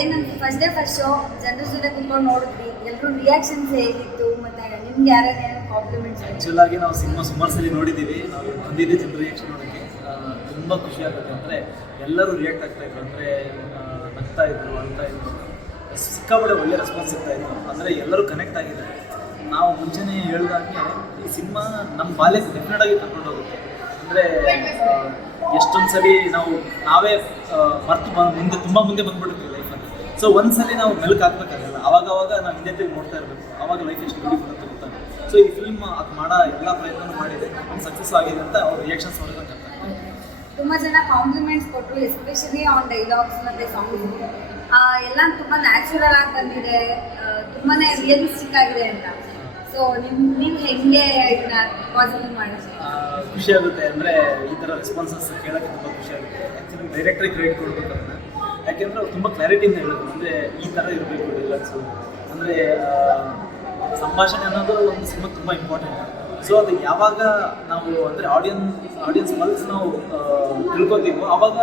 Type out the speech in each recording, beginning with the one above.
ಏನಂತ first show ಜನರ ಜೊತೆ ಕುತ್ಕೊಂಡು ನೋಡಿದ್ವಿ, ಎಲ್ಲರೂ ರಿಯಾಕ್ಷನ್ಸ್ ಹೇಗಿತ್ತು, ಮತ್ತೆ ನಿಮ್ಗೆ ಯಾರ್ಯಾರು ಕಾಂಪ್ಲಿಮೆಂಟ್ಸ್? ಆ್ಯಕ್ಚುಲ್ ಆಗಿ ನಾವು ಸಿನಿಮಾ ಸುಮಾರು ಸಲ ನೋಡಿದ್ದೀವಿ. ನಾವು ಬಂದಿದ್ದೆ ಜನರ ರಿಯಾಕ್ಷನ್ ನೋಡೋಕ್ಕೆ ತುಂಬ ಖುಷಿ ಆಗುತ್ತೆ. ಅಂದರೆ ಎಲ್ಲರೂ ರಿಯಾಕ್ಟ್ ಆಗ್ತಾಯಿದ್ರು, ಅಂದರೆ ನಗ್ತಾ ಇದ್ರು, ಅಳ್ತಾ ಇದ್ರು, ಸಿಕ್ಕಾಪಟ್ಟೆ ಒಳ್ಳೆ ರೆಸ್ಪಾನ್ಸ್ ಸಿಗ್ತಾಯಿತ್ತು. ಅಂದರೆ ಎಲ್ಲರೂ ಕನೆಕ್ಟ್ ಆಗಿದ್ದಾರೆ. ನಾವು ಮುಂಚೆನೇ ಹೇಳಿದಾಗೆ ಈ ಸಿನಿಮಾ ನಮ್ಮ ಬಾಲ್ಯಕ್ಕೆ ಡೆಫಿನೆಟಾಗಿ ಕರ್ಕೊಂಡು ಹೋಗುತ್ತೆ. ಅಂದರೆ ಎಷ್ಟೊಂದು ಸಲ ನಾವೇ ಮರ್ತು ಮುಂದೆ ತುಂಬ ಮುಂದೆ ಬಂದ್ಬಿಡ್ತೀವಿ ಲೈಫಲ್ಲಿ. ಸೊ ಒಂದ್ಸಲಿ ನಾವು ಮೆಲುಕು ಹಾಕ್ಬೇಕಾಗಲ್ಲ, ಅವಾಗವಾಗ ನಾವು ಹಿಂದೆ ನೋಡ್ತಾ ಇರಬೇಕು, ಆವಾಗ ಲೈಫ್ ಎಷ್ಟು ಬ್ಯೂಟಿಫುಲ್ ಅಂತ ಗೊತ್ತಾಗುತ್ತೆ. ಸೊ ಈ ಫಿಲ್ಮ್ ಅದು ಮಾಡೋ ಎಲ್ಲ ಪ್ರಯತ್ನ ಮಾಡಿದೆ, ಸಕ್ಸಸ್ ಆಗಿದೆ ಅಂತ ಅವ್ರ ರಿಯಾಕ್ಷನ್ಸ್ ನೋಡ್ಕೊಂಡು ತುಂಬ ಜನ ಕಾಂಪ್ಲಿಮೆಂಟ್ಸ್ ಕೊಟ್ಟರು, ಎಸ್ಪೆಷಲಿ ಆನ್ ಡೈಲಾಗ್ಸ್ ಮತ್ತು ಸಾಂಗ್ಸ್ ಎಲ್ಲ ತುಂಬ ನ್ಯಾಚುರಲ್ ಆಗಿ ಬಂದಿದೆ, ತುಂಬಾ ರಿಯಲಿಸ್ಟಿಕ್ ಆಗಿದೆ ಅಂತ. ಸೊ ನೀವು ಹೆಂಗೆ ಇದನ್ನ ಪಾಸಿಟಿವ್ ಮಾಡಿದ್ರಿ? ಖುಷಿ ಆಗುತ್ತೆ. ಅಂದರೆ ಈ ಥರ ರೆಸ್ಪಾನ್ಸಸ್ ಕೇಳೋಕ್ಕೆ ತುಂಬ ಖುಷಿ ಆಗುತ್ತೆ. ಆ್ಯಕ್ಚುಲಿ ಡೈರೆಕ್ಟ್ರಿಗೆ ಕ್ರೆಡಿಟ್ ಕೊಡಬೇಕು ಅದನ್ನು, ಯಾಕೆಂದರೆ ಅವ್ರು ತುಂಬ ಕ್ಲಾರಿಟಿಯಿಂದ ಹೇಳೋದು. ಅಂದರೆ ಈ ಥರ ಇರಬೇಕು ಡೈಲಾಗ್ಸು, ಅಂದರೆ ಸಂಭಾಷಣೆ ಅನ್ನೋದು ಒಂದು ಸಿನಿಮಾ ತುಂಬ ಇಂಪಾರ್ಟೆಂಟ್. ಸೊ ಅದು ಯಾವಾಗ ನಾವು ಅಂದರೆ ಆಡಿಯನ್ಸ್ ಮಲ್ಸ್ ನಾವು ತಿಳ್ಕೊತೀವೋ ಆವಾಗ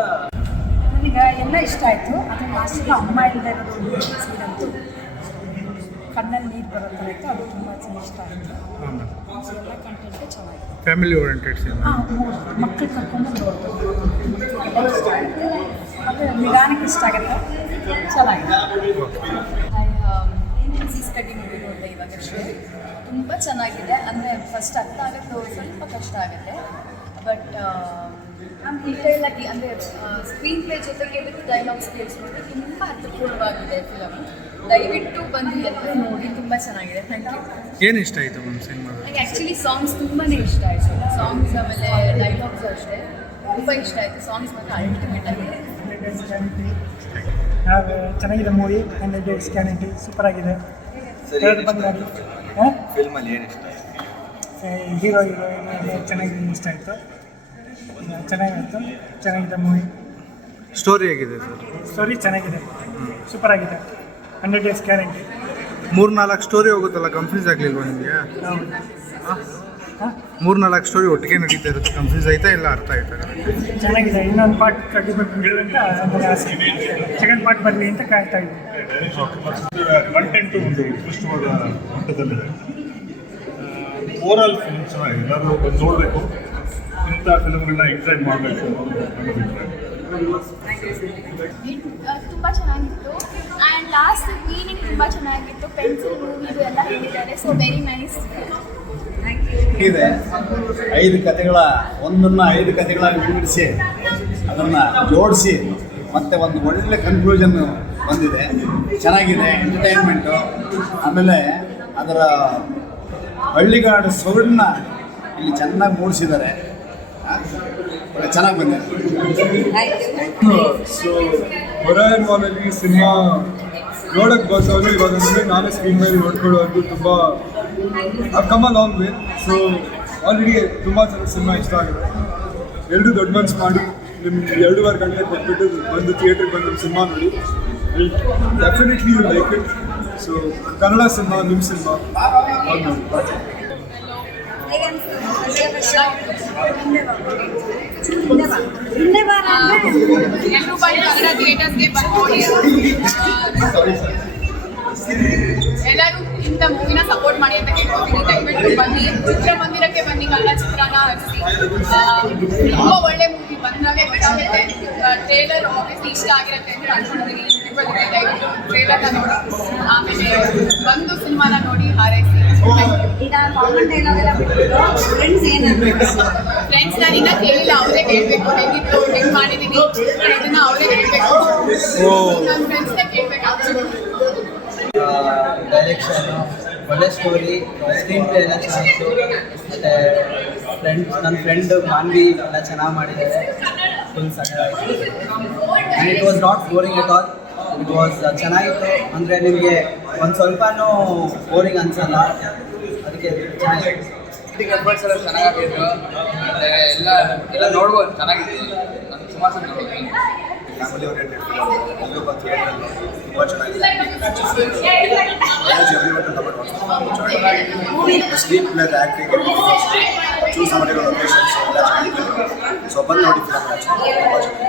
ನನಗೆ ಎಲ್ಲ ಇಷ್ಟ ಆಯಿತು. ಅದನ್ನು ಲಾಸ್ಟಿಗೆ ಅಮ್ಮ ಇಲ್ಲದೆ ಇರೋದು ಸೀನಂತೂ ಕಣ್ಣಲ್ಲಿ ನೀರು ಬರೋ ಥರ ಇತ್ತು, ಅದು ತುಂಬ ಇಷ್ಟ ಆಯಿತು. ಎಲ್ಲ ಕಂಟೆಂಟೇ ಚೆನ್ನಾಗಿತ್ತು, ಫ್ಯಾಮಿಲಿ ಓರಿಯೆಂಟೆಡ್ ಸಿನಿಮಾ. ಮಕ್ಕಳು ಕರ್ಕೊಂಡು ನೋಡ್ಬೋದು, ಇಷ್ಟ ಆಗುತ್ತೆ. ಮತ್ತು ನಿಧಾನಕ್ಕೆ ಇಷ್ಟ ಆಗುತ್ತೆ, ಚೆನ್ನಾಗಿದೆ. ಸ್ಟಡಿ ಮೂವಿ ನೋಡಿದೆ ಇವಾಗಷ್ಟೇ, ತುಂಬ ಚೆನ್ನಾಗಿದೆ. ಅಂದರೆ ಫಸ್ಟ್ ಅರ್ಥ ಆಗೋದು ಸ್ವಲ್ಪ ಕಷ್ಟ ಆಗುತ್ತೆ, ಬಟ್ ಡೀಟೇಲಾಗಿ ಅಂದರೆ ಸ್ಕ್ರೀನ್ ಪ್ಲೇ ಜೊತೆಗೆ ವಿತ್ ಡೈಲಾಗ್ಸ್ ಕೇಳಿಸ್ಕೊಂಡ್ರೆ ತುಂಬ ಅರ್ಥಪೂರ್ಣವಾಗಿದೆ ಫಿಲಮ್. ದಯವಿಟ್ಟು ಬಂದು ಎಲ್ಲರೂ ನೋಡಿ, ತುಂಬ ಚೆನ್ನಾಗಿದೆ. Thank you. ಏನು ಇಷ್ಟ ಆಯಿತು ಒಂದು ಸಿನಿಮಾ? ನನಗೆ ಆ್ಯಕ್ಚುಲಿ ಸಾಂಗ್ಸ್ ತುಂಬಾ ಇಷ್ಟ ಆಯಿತು. ಸಾಂಗ್ಸ್ ಆಮೇಲೆ ಡೈಲಾಗ್ಸ್ ಅಷ್ಟೇ ತುಂಬ ಇಷ್ಟ ಆಯಿತು. ಸಾಂಗ್ಸ್ ಮಾತ್ರ ಅಲ್ಟಿಮೇಟ್ ಆಗಿದೆ. ಚೆನ್ನಾಗಿದೆ ಮೂವಿ, 100 ಡೇಸ್ ಗ್ಯಾರಂಟಿ, ಸೂಪರ್ ಆಗಿದೆ. ಫಿಲ್ಮಲ್ಲಿ ಏನು ಇಷ್ಟ? ಹೀರೋ ಹೀರೋಯಿನ್ ಚೆನ್ನಾಗಿದೆ, ಇಷ್ಟ ಆಯಿತು, ಚೆನ್ನಾಗಿತ್ತು, ಚೆನ್ನಾಗಿದೆ ಮೂವಿ. ಸ್ಟೋರಿ ಹೇಗಿದೆ ಸರ್? ಸ್ಟೋರಿ ಚೆನ್ನಾಗಿದೆ, ಸೂಪರ್ ಆಗಿದೆ, 100 ಡೇಸ್ ಗ್ಯಾರಂಟಿ. 3-4 ಸ್ಟೋರಿ ಹೋಗುತ್ತಲ್ಲ, ಕನ್ಫ್ಯೂಸ್ ಆಗಲಿಲ್ವಾ ನಿಮಗೆ? 3-4 ಸ್ಟೋರಿ ಒಟ್ಟಿಗೆ ನಡೀತಾ ಇರುತ್ತೆ, ಕನ್ಫ್ಯೂಸ್ ಆಯ್ತಾ ಇಲ್ಲ ಅರ್ಥ ಆಯ್ತಾ? ಚೆನ್ನಾಗಿದೆ. ಇನ್ನೊಂದು ಪಾರ್ಟ್ ಕಂಟಿನ್ಯೂ ಅಂತ ಅಂದರೆ ಆಸೆ, ಸೆಕೆಂಡ್ ಪಾರ್ಟ್ ಬರಲಿ ಅಂತ ಕಾಯ್ತಾ ಇದ್ದೆ. ಕಂಟೆಂಟು ಒಂದು ಉತ್ಕೃಷ್ಟವಾದ ಮಟ್ಟದಲ್ಲಿದೆ. ಓವರಾಲ್ ಫಿಲ್ಮ್ ಚೆನ್ನಾಗಿದೆ, ಎಲ್ಲರೂ ಬಂದು ನೋಡಬೇಕು, ಇಂಥ ಫಿಲ್ಮ್ಗಳನ್ನ ಎಂಕರೇಜ್ ಮಾಡಬೇಕು. ತುಂಬ ಚೆನ್ನಾಗಿತ್ತು. ಆ್ಯಂಡ್ ಲಾಸ್ಟ್ ಮೀನಿಂಗ್ ತುಂಬ ಚೆನ್ನಾಗಿತ್ತು. ಪೆನ್ಸಿಲ್ ಮೂವಿದು ಎಲ್ಲ ಹೇಳಿದ್ದಾರೆ, ಸೊ ವೆರಿ ನೈಸ್. ಇದೆ 5 ಕಥೆಗಳ ಒಂದನ್ನು 5 ಕಥೆಗಳಾಗಿ ವಿಂಗಡಿಸಿ ಅದನ್ನು ಜೋಡಿಸಿ ಮತ್ತೆ ಒಂದು ಒಳ್ಳೆ ಕನ್ಕ್ಲೂಷನ್ ಬಂದಿದೆ. ಚೆನ್ನಾಗಿದೆ, ಎಂಟರ್ಟೈನ್ಮೆಂಟು. ಆಮೇಲೆ ಅದರ ಹಳ್ಳಿಗಾಡು ಸೊಗಡನ್ನ ಇಲ್ಲಿ ಚೆನ್ನಾಗಿ ಮೂಡಿಸಿದ್ದಾರೆ, ಚೆನ್ನಾಗಿ ಬಂದಿದೆ. ಸೊ ಹೊರೈನ್ ಮಾಲಲ್ಲಿ ಸಿನಿಮಾ ನೋಡೋಕ್ಕೆ ಬರ್ತಾವೆ. ಇವಾಗ ನಾನೇ ಸ್ಕ್ರೀನ್ ಮೇಲೆ ನೋಡ್ಕೊಳ್ಳೋದು ತುಂಬ come a long way. So already ತುಂಬ ಜನ ಸಿನಿಮಾ ಇಷ್ಟ ಆಗಿದೆ. ಎಲ್ಲರೂ ದೊಡ್ಡ ಮನ್ಸು ಮಾಡಿ ನಿಮ್ಗೆ 2.5 ಗಂಟೆ ಕೊಟ್ಬಿಟ್ಟು ಬಂದು ಥಿಯೇಟ್ರಿಗೆ ಬಂದು ನಮ್ಮ ಸಿನಿಮಾ ನೋಡಿ, definitely you like it. So Kannada cinema, ನಿಮ್ಮ ಸಿನಿಮಾ ಎಲ್ಲರೂ ಇಂಥ ಮೂವಿನ ಸಪೋರ್ಟ್ ಮಾಡಿ ಅಂತ ಕೇಳ್ಕೊತೀನಿ. ದಯವಿಟ್ಟು ಬನ್ನಿ, ಚಿತ್ರಮಂದಿರಕ್ಕೆ ಬನ್ನಿ, ಕನ್ನಡ ಚಿತ್ರನ ಹರಿಸಿ. ತುಂಬ ಒಳ್ಳೆ ಮೂವಿ, ಬಂದಾಗೆ ಗೊತ್ತಾಗುತ್ತೆ. ಟ್ರೇಲರ್ ಆಬ್ವಿಯಸ್ಲಿ ಇಷ್ಟ ಆಗಿರುತ್ತೆ ಅಂತ ಅನ್ಕೊಂಡಿದ್ದೀನಿ. ದಯವಿಟ್ಟು ಟ್ರೇಲರ್ನ ನೋಡಿ, ಆಮೇಲೆ ಬಂದು ಸಿನಿಮಾನ ನೋಡಿ ಹಾರೈಸಿ. ಫ್ರೆಂಡ್ಸ್ ನಾನು ಇನ್ನೂ ಕೇಳಿಲ್ಲ, ಅವರೇ ಕೇಳಬೇಕು ಹೇಗಿತ್ತು, ಹೆಂಗೆ ಮಾಡಿದ್ದೀನಿ ಇದನ್ನ ಅವರೇ ಕೇಳಬೇಕು. ನನ್ನ ಫ್ರೆಂಡ್ಸ್ನೇ ಕೇಳಬೇಕು. ಡೈರೆಕ್ಷನ್ನು ಒಳ್ಳೆ ಸ್ಟೋರಿ, ಸ್ಕ್ರೀನ್ ಪ್ಲೇ ಎಲ್ಲ ಚೆನ್ನಾಗಿತ್ತು. ಮತ್ತು ನನ್ನ ಫ್ರೆಂಡ್ ಮಾನ್ವಿ ಎಲ್ಲ ಚೆನ್ನಾಗಿ ಮಾಡಿದ್ದಾರೆ. ಫುಲ್ ಸಣ್ಣದಾಯಿತು. And it was not boring at all. It was ಚೆನ್ನಾಗಿತ್ತು. ಅಂದರೆ ನಿಮಗೆ ಒಂದು ಸ್ವಲ್ಪನೂ ಬೋರಿಂಗ್ ಅನಿಸಲ್ಲ, ಅದಕ್ಕೆ ಚೆನ್ನಾಗಿತ್ತು. ಎಫರ್ಟ್ಸ್ ಎಲ್ಲ ಚೆನ್ನಾಗಿತ್ತು. ಮತ್ತು ಎಲ್ಲ ನೋಡ್ಬೋದು, ಚೆನ್ನಾಗಿದೆ. ನಾನು ಸುಮಾರು ನೋಡ್ಬೋದು. ಫ್ಯಾಮಿಲಿ ಓರಿಯೆಂಟೆಡ್ ಫಿಲಮ್, ಎಲ್ಲರೂ ಬಂದು ಥಿಯೇಟ್ರಲ್ಲಿ ತುಂಬ ಚೆನ್ನಾಗಿದೆ. ಸ್ಕ್ರೀನ್ ಪ್ಲೇ, ಆ್ಯಕ್ಟಿಂಗ್, ಚೂಸ್ ಮಾಡಿರೋ ಲೊಕೇಶನ್ಸ್ ಎಲ್ಲ ಚೆನ್ನಾಗಿದೆ. ಸೊ ಬಂದು ನೋಡಿ ಫಿಲಮ್ ತುಂಬ ಚೆನ್ನಾಗಿದೆ.